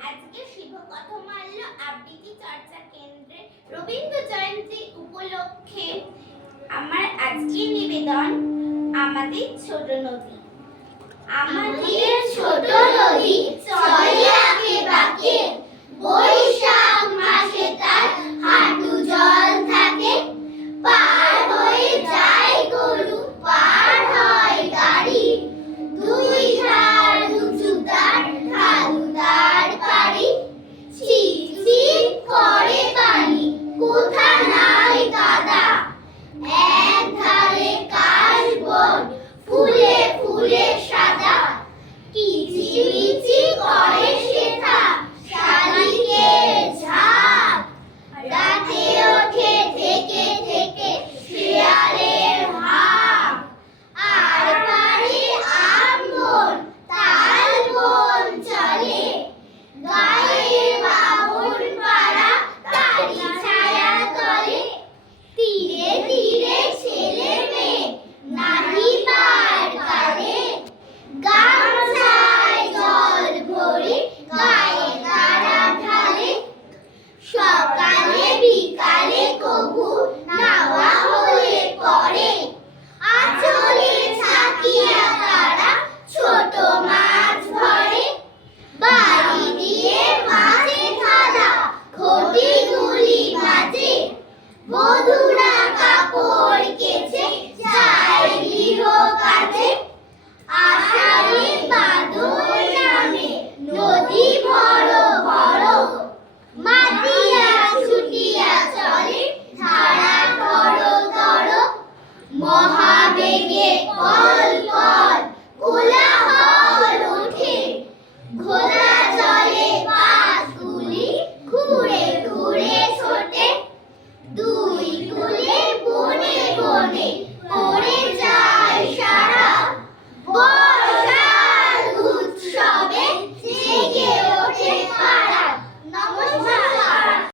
আজকে শিব কথমাল্য আবৃত্তি চর্চা কেন্দ্রে রবীন্দ্র জয়ন্তী উপলক্ষে আমার আজকে নিবেদন, আমাদের ছোট নদী। আমাদের